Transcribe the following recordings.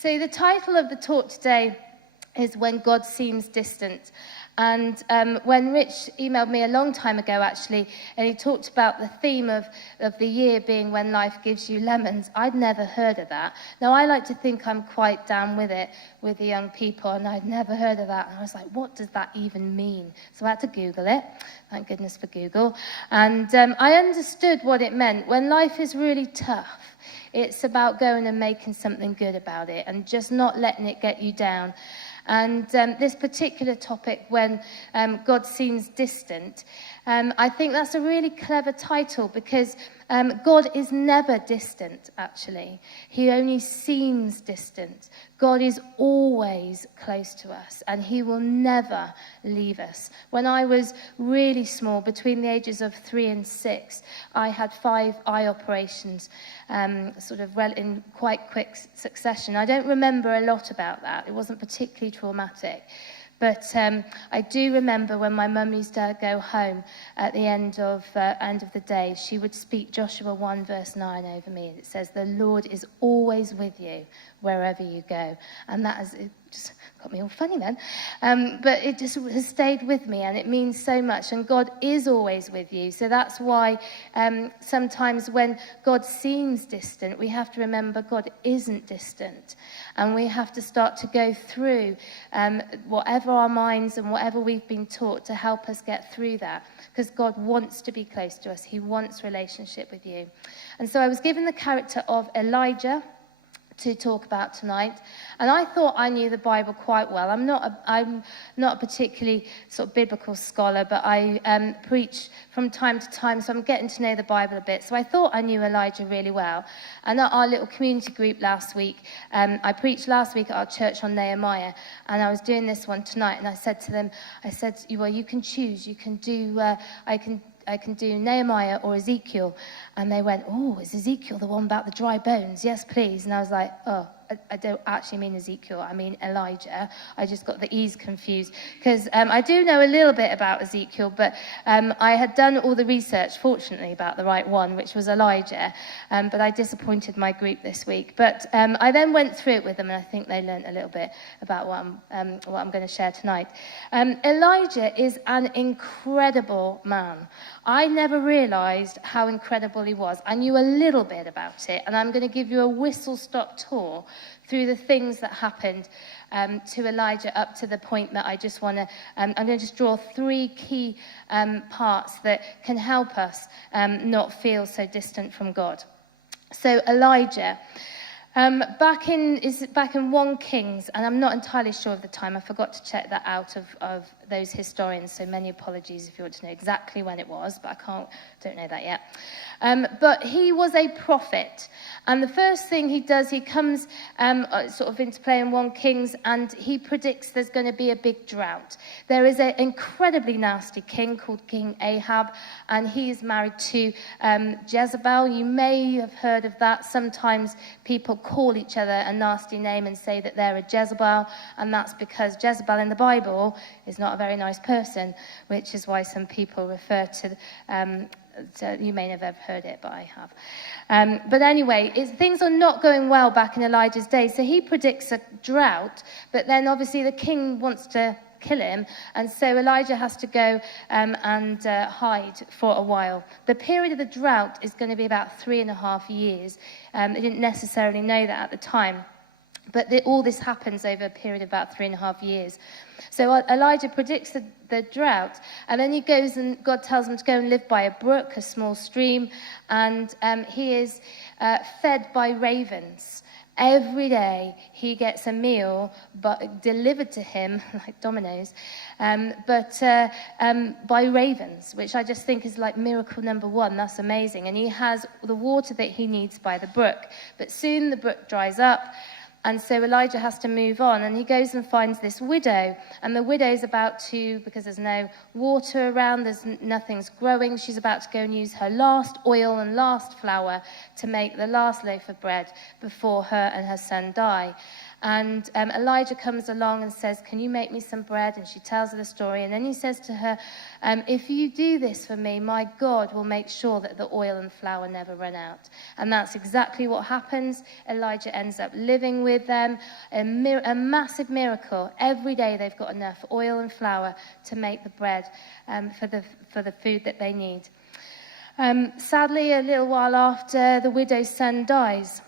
So the title of the talk today is When God Seems Distant. And when Rich emailed me a long time ago, actually, and he talked about the theme of the year being when life gives you lemons, I'd never heard of that. Now, I like to think I'm quite down with it with the young people, and I'd never heard of that. And I was like, what does that even mean? So I had to Google it. Thank goodness for Google. And I understood what it meant. When life is really tough, it's about going and making something good about it and just not letting it get you down. And this particular topic, when God seems distant, I think that's a really clever title because God is never distant, actually. He only seems distant. God is always close to us, and he will never leave us. When I was really small, between the ages of 3 and 6, I had 5 eye operations, in quite quick succession. I don't remember a lot about that. It wasn't particularly traumatic. But I do remember when my mum used to go home at the end of the day, she would speak Joshua 1 verse 9 over me. It says, "The Lord is always with you wherever you go." And that has just got me all funny then. But it just has stayed with me, and it means so much. And God is always with you. So that's why sometimes when God seems distant, we have to remember God isn't distant. And we have to start to go through whatever our minds and whatever we've been taught to help us get through that. Because God wants to be close to us. He wants relationship with you. And so I was given the character of Elijah to talk about tonight, and I thought I knew the Bible quite well. I'm not a particularly sort of biblical scholar, but I preach from time to time, so I'm getting to know the Bible a bit. So I thought I knew Elijah really well. And at our little community group last week, I preached last week at our church on Nehemiah, and I was doing this one tonight, and I said to them, well, you can choose. You can do, I can do Nehemiah or Ezekiel. And they went, "Oh, is Ezekiel the one about the dry bones? Yes, please." And I was like, "Oh, I don't actually mean Ezekiel, I mean Elijah." I just got the E's confused. Because I do know a little bit about Ezekiel, but I had done all the research, fortunately, about the right one, which was Elijah. But I disappointed my group this week. But I then went through it with them, and I think they learned a little bit about what I'm going to share tonight. Elijah is an incredible man. I never realised how incredible he was. I knew a little bit about it, and I'm going to give you a whistle-stop tour through the things that happened to Elijah up to the point that I just want to... I'm going to just draw 3 key parts that can help us not feel so distant from God. So Elijah... back in 1 Kings, and I'm not entirely sure of the time. I forgot to check that out of those historians, so many apologies if you want to know exactly when it was, but don't know that yet. But he was a prophet, and the first thing he does, he comes sort of into play in 1 Kings, and he predicts there's going to be a big drought. There is an incredibly nasty king called King Ahab, and he is married to Jezebel. You may have heard of that. Sometimes people call each other a nasty name and say that they're a Jezebel, and that's because Jezebel in the Bible is not a very nice person, which is why some people refer to you may never have heard it, but I have. But anyway, things are not going well back in Elijah's day, so he predicts a drought, but then obviously the king wants to kill him, and so Elijah has to go and hide for a while. The period of the drought is going to be about 3.5 years. They didn't necessarily know that at the time, but all this happens over a period of about 3.5 years. So Elijah predicts the drought, and then he goes and God tells him to go and live by a brook, a small stream, and he is fed by ravens. Every day he gets a meal but delivered to him, like Domino's, by ravens, which I just think is like miracle number 1. That's amazing. And he has the water that he needs by the brook. But soon the brook dries up, and so Elijah has to move on, and he goes and finds this widow, and the widow's about to, because there's no water around, nothing's growing, she's about to go and use her last oil and last flour to make the last loaf of bread before her and her son die. And Elijah comes along and says, can you make me some bread? And she tells her the story. And then he says to her, if you do this for me, my God will make sure that the oil and flour never run out. And that's exactly what happens. Elijah ends up living with them. A massive miracle. Every day they've got enough oil and flour to make the bread for the food that they need. Sadly, a little while after, the widow's son dies.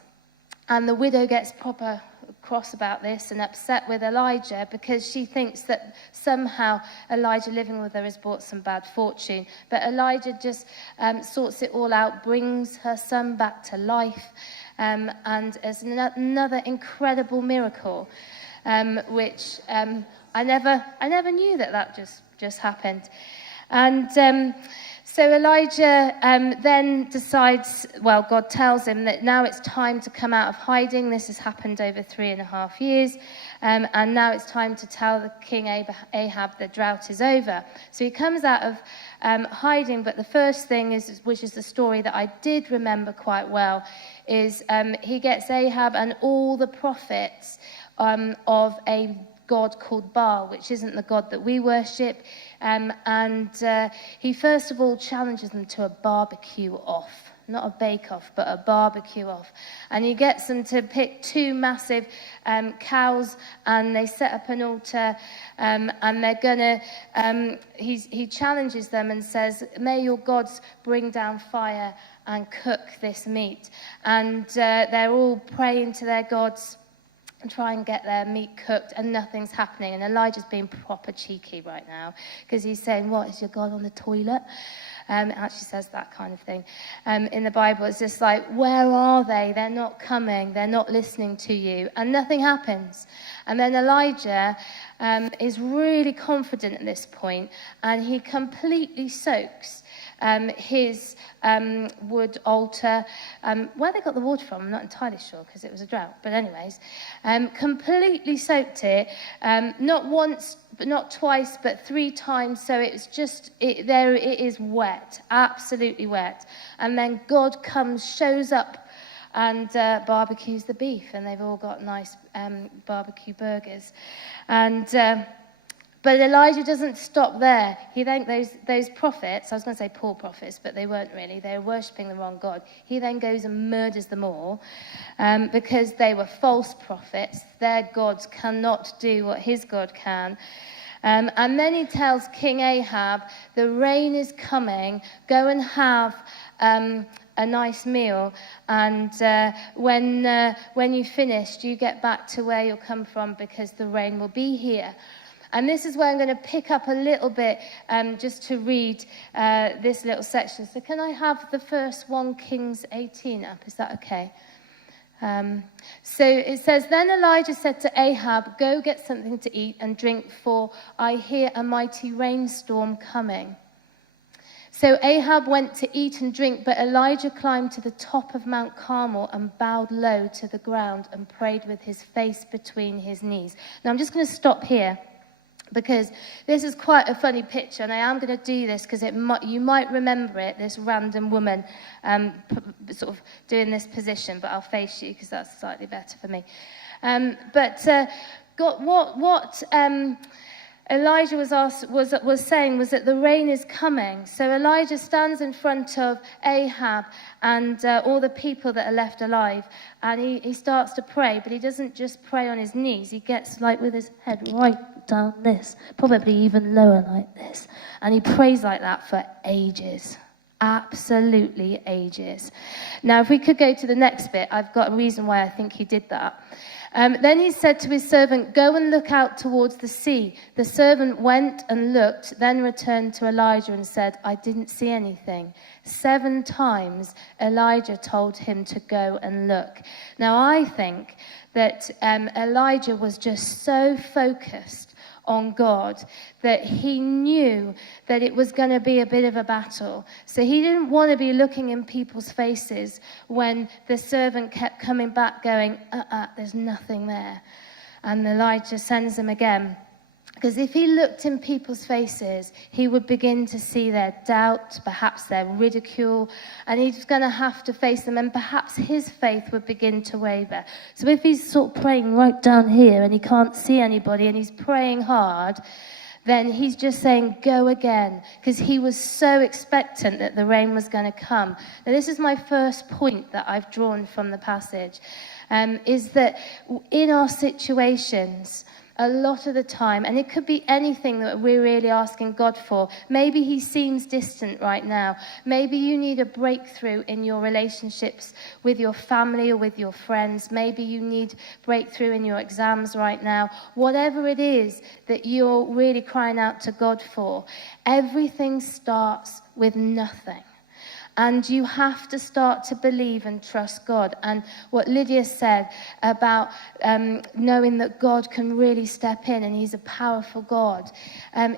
And the widow gets proper cross about this and upset with Elijah because she thinks that somehow Elijah living with her has brought some bad fortune. But Elijah just sorts it all out, brings her son back to life, and as another incredible miracle, which I never knew that just happened. And so Elijah then decides, well, God tells him that now it's time to come out of hiding. This has happened over 3.5 years. And now it's time to tell the king Ahab the drought is over. So he comes out of hiding. But the first thing, which is the story that I did remember quite well, is he gets Ahab and all the prophets of a God called Baal, which isn't the God that we worship. And he first of all challenges them to a barbecue off. Not a bake-off, but a barbecue off. And he gets them to pick 2 massive cows, and they set up an altar, and they're going to... he challenges them and says, may your gods bring down fire and cook this meat. And they're all praying to their gods and try and get their meat cooked, and nothing's happening. And Elijah's being proper cheeky right now, because he's saying, what, is your God on the toilet? It actually says that kind of thing in the Bible. It's just like, where are they? They're not coming. They're not listening to you. And nothing happens. And then Elijah is really confident at this point, and he completely soaks his wood altar. Where they got the water from, I'm not entirely sure, because it was a drought. But anyways, completely soaked it, not once, but not twice, but 3 times. So it was just, it is wet, absolutely wet. And then God comes, shows up, and barbecues the beef, and they've all got nice barbecue burgers. And but Elijah doesn't stop there. He then those prophets, I was going to say poor prophets, but they weren't really. They were worshipping the wrong God. He then goes and murders them all because they were false prophets. Their gods cannot do what his God can. And then he tells King Ahab, the rain is coming, go and have a nice meal, and when you've finished, you get back to where you'll come from, because the rain will be here. And this is where I'm going to pick up a little bit just to read this little section. So can I have the first 1 Kings 18 up? Is that okay? So it says, then Elijah said to Ahab, go get something to eat and drink, for I hear a mighty rainstorm coming. So Ahab went to eat and drink, but Elijah climbed to the top of Mount Carmel and bowed low to the ground and prayed with his face between his knees. Now I'm just going to stop here, because this is quite a funny picture, and I am going to do this because you might remember it, this random woman sort of doing this position, but I'll face you because that's slightly better for me. What Elijah was saying was that the rain is coming. So Elijah stands in front of Ahab and all the people that are left alive, and he starts to pray, but he doesn't just pray on his knees. He gets like with his head right down this, probably even lower like this, and he prays like that for ages. Absolutely ages. Now, if we could go to the next bit, I've got a reason why I think he did that. Then he said to his servant, go and look out towards the sea. The servant went and looked, then returned to Elijah and said, I didn't see anything. 7 times Elijah told him to go and look. Now, I think that Elijah was just so focused on God that he knew that it was going to be a bit of a battle. So he didn't want to be looking in people's faces when the servant kept coming back going, there's nothing there. And Elijah sends him again. Because if he looked in people's faces, he would begin to see their doubt, perhaps their ridicule, and he's going to have to face them, and perhaps his faith would begin to waver. So if he's sort of praying right down here and he can't see anybody and he's praying hard, then he's just saying, go again, because he was so expectant that the rain was going to come. Now, this is my first point that I've drawn from the passage, is that in our situations, a lot of the time, and it could be anything that we're really asking God for. Maybe he seems distant right now. Maybe you need a breakthrough in your relationships with your family or with your friends. Maybe you need breakthrough in your exams right now. Whatever it is that you're really crying out to God for, everything starts with nothing. And you have to start to believe and trust God. And what Lydia said about knowing that God can really step in and he's a powerful God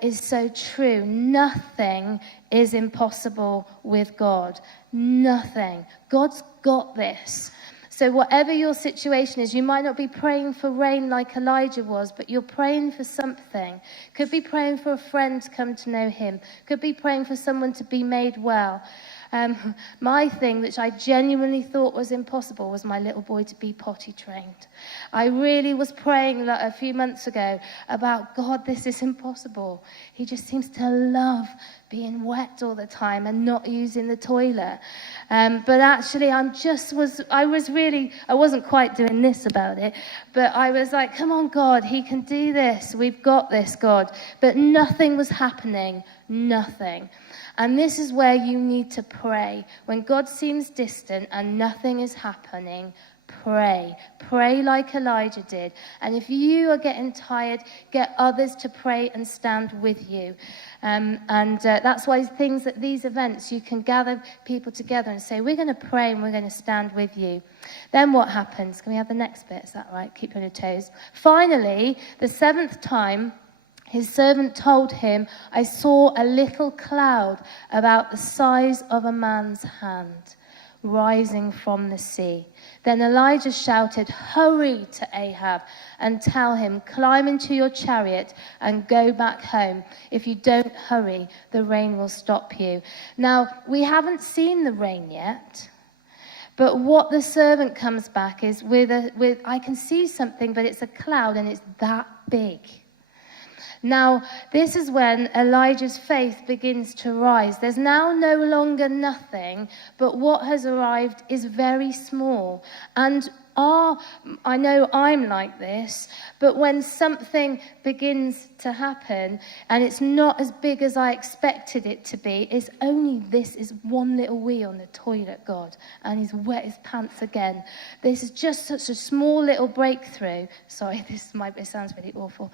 is so true. Nothing is impossible with God. Nothing. God's got this. So whatever your situation is, you might not be praying for rain like Elijah was, but you're praying for something. Could be praying for a friend to come to know him. Could be praying for someone to be made well. My thing, which I genuinely thought was impossible, was my little boy to be potty trained. I really was praying a few months ago about, God, this is impossible. He just seems to love being wet all the time and not using the toilet. But actually, I wasn't quite doing this about it, but I was like, come on, God, he can do this. We've got this, God. But nothing was happening, nothing. And this is where you need to pray. When God seems distant and nothing is happening, pray. Pray like Elijah did. And if you are getting tired, get others to pray and stand with you. That's why things at these events, you can gather people together and say, we're going to pray and we're going to stand with you. Then what happens? Can we have the next bit? Is that right? Keep on your toes. Finally, the seventh time, his servant told him, I saw a little cloud about the size of a man's hand rising from the sea. Then Elijah shouted, hurry to Ahab and tell him, climb into your chariot and go back home. If you don't hurry, the rain will stop you. Now, we haven't seen the rain yet. But what the servant comes back is with I can see something, but it's a cloud and it's that big. Now, this is when Elijah's faith begins to rise. There's now no longer nothing, but what has arrived is very small. And I know I'm like this, but when something begins to happen and it's not as big as I expected it to be, it's only this is one little wee on the toilet, God, and he's wet his pants again. This is just such a small little breakthrough. Sorry, it sounds really awful.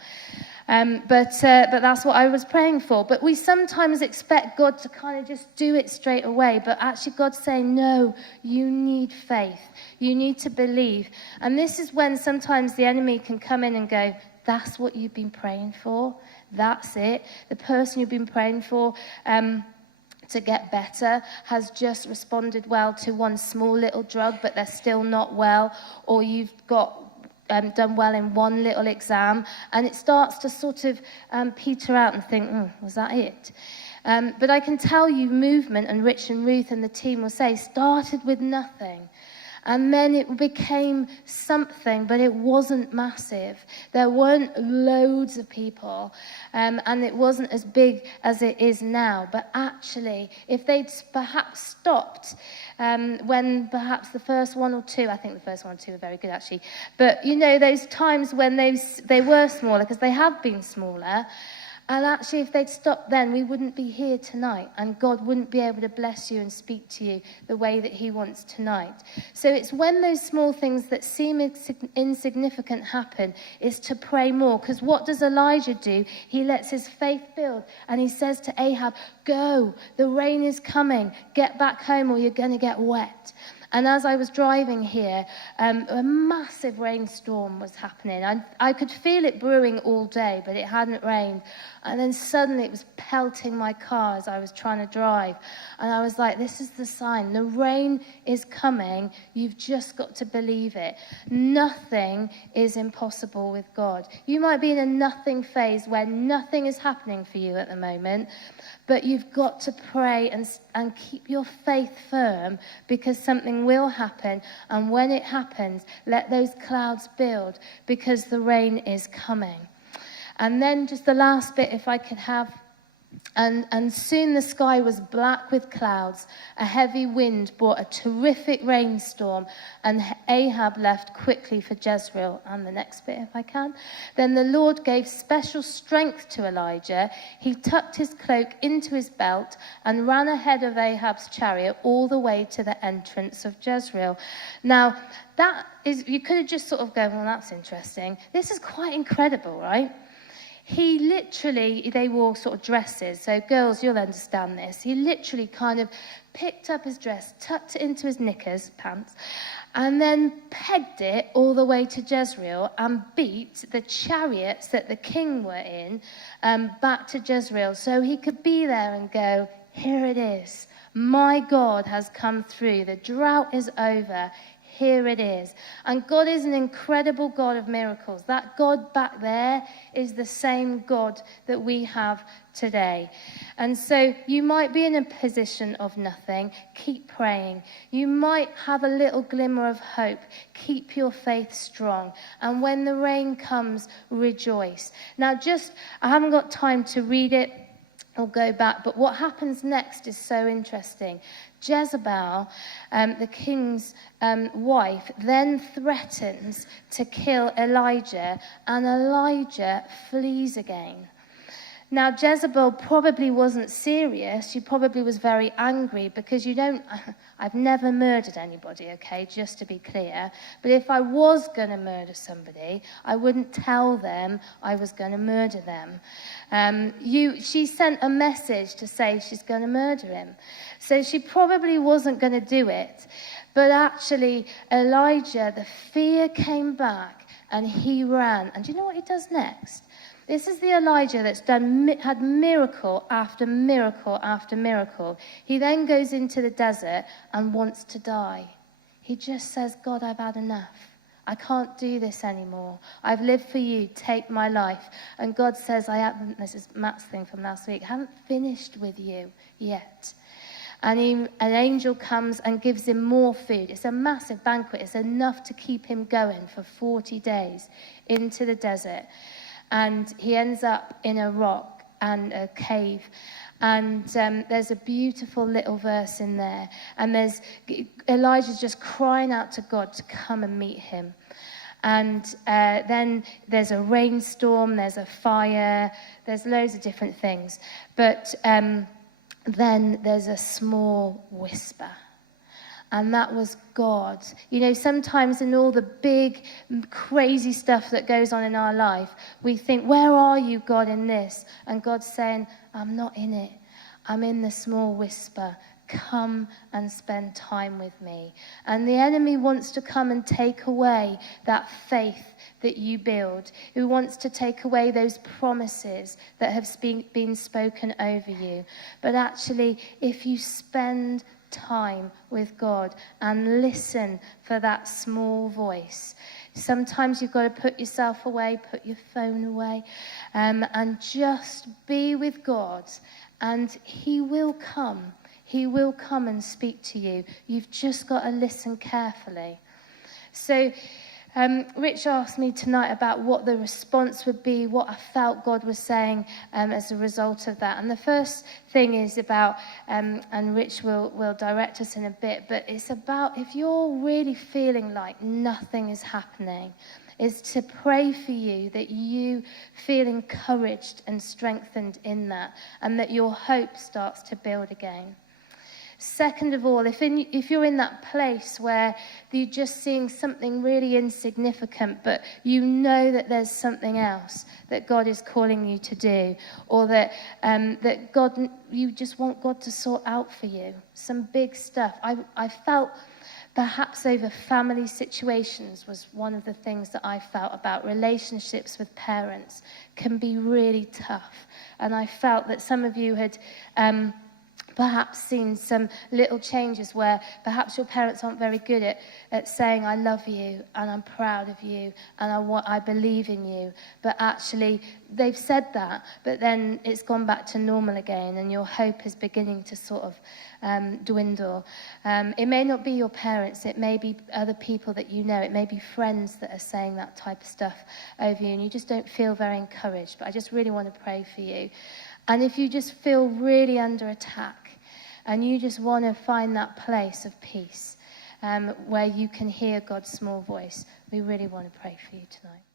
But that's what I was praying for. But we sometimes expect God to kind of just do it straight away. But actually God's saying, no, you need faith. You need to believe. And this is when sometimes the enemy can come in and go, that's what you've been praying for. That's it. The person you've been praying for to get better has just responded well to one small little drug, but they're still not well. Or you've got done well in one little exam, and it starts to sort of peter out and think, was that it? But I can tell you, Movement and Rich and Ruth and the team will say, started with nothing. And then it became something, but it wasn't massive. There weren't loads of people, and it wasn't as big as it is now. But actually, if they'd perhaps stopped when perhaps the first one or two, I think the first one or two were very good actually, but you know, those times when they were smaller, because they have been smaller, and actually, if they'd stopped then, we wouldn't be here tonight. And God wouldn't be able to bless you and speak to you the way that he wants tonight. So it's when those small things that seem insignificant happen, is to pray more. Because what does Elijah do? He lets his faith build. And he says to Ahab, go, the rain is coming. Get back home or you're going to get wet. And as I was driving here, a massive rainstorm was happening. I could feel it brewing all day, but it hadn't rained. And then suddenly it was pelting my car as I was trying to drive. And I was like, this is the sign. The rain is coming. You've just got to believe it. Nothing is impossible with God. You might be in a nothing phase where nothing is happening for you at the moment, but you've got to pray and keep your faith firm, because something will happen. And when it happens, let those clouds build, because the rain is coming. And then just the last bit, if I could have. And soon the sky was black with clouds. A heavy wind brought a terrific rainstorm, and Ahab left quickly for Jezreel. And the next bit, if I can. Then the Lord gave special strength to Elijah. He tucked his cloak into his belt and ran ahead of Ahab's chariot all the way to the entrance of Jezreel. Now, that is, you could have just sort of gone, well, that's interesting. This is quite incredible, right? He literally, they wore sort of dresses, so girls, you'll understand this. He literally kind of picked up his dress, tucked it into his knickers, pants, and then pegged it all the way to Jezreel and beat the chariots that the king were in back to Jezreel, so he could be there and go, here it is. My God has come through. The drought is over. Here it is. And God is an incredible God of miracles. That God back there is the same God that we have today. And so you might be in a position of nothing. Keep praying. You might have a little glimmer of hope. Keep your faith strong. And when the rain comes, rejoice. Now I haven't got time to read it or go back, but what happens next is so interesting. Jezebel, the king's wife, then threatens to kill Elijah, and Elijah flees again. Now, Jezebel probably wasn't serious. She probably was very angry, because I've never murdered anybody, okay, just to be clear. But if I was going to murder somebody, I wouldn't tell them I was going to murder them. She sent a message to say she's going to murder him. So she probably wasn't going to do it. But actually, Elijah, the fear came back and he ran. And do you know what he does next? This is the Elijah that's had miracle after miracle after miracle. He then goes into the desert and wants to die. He just says, God, I've had enough. I can't do this anymore. I've lived for you. Take my life. And God says, this is Matt's thing from last week, I haven't finished with you yet. And an angel comes and gives him more food. It's a massive banquet. It's enough to keep him going for 40 days into the desert. And he ends up in a rock and a cave. And there's a beautiful little verse in there. And Elijah's just crying out to God to come and meet him. And then there's a rainstorm, there's a fire, there's loads of different things. But then there's a small whisper. And that was God. You know, sometimes in all the big, crazy stuff that goes on in our life, we think, where are you, God, in this? And God's saying, I'm not in it. I'm in the small whisper. Come and spend time with me. And the enemy wants to come and take away that faith that you build. Who wants to take away those promises that have been spoken over you. But actually, if you spend time with God and listen for that small voice. Sometimes you've got to put yourself away, put your phone away, and just be with God, and he will come. He will come and speak to you. You've just got to listen carefully. So Rich asked me tonight about what the response would be, what I felt God was saying as a result of that. And the first thing is about, and Rich will direct us in a bit, but it's about if you're really feeling like nothing is happening, is to pray for you that you feel encouraged and strengthened in that, and that your hope starts to build again. Second of all, if you're in that place where you're just seeing something really insignificant, but you know that there's something else that God is calling you to do, or that you just want God to sort out for you, some big stuff. I felt perhaps over family situations was one of the things that I felt about relationships with parents can be really tough. And I felt that some of you had perhaps seen some little changes where perhaps your parents aren't very good at saying, I love you and I'm proud of you and I believe in you. But actually, they've said that, but then it's gone back to normal again and your hope is beginning to sort of dwindle. It may not be your parents, it may be other people that you know, it may be friends that are saying that type of stuff over you and you just don't feel very encouraged. But I just really want to pray for you. And if you just feel really under attack and you just want to find that place of peace where you can hear God's small voice, we really want to pray for you tonight.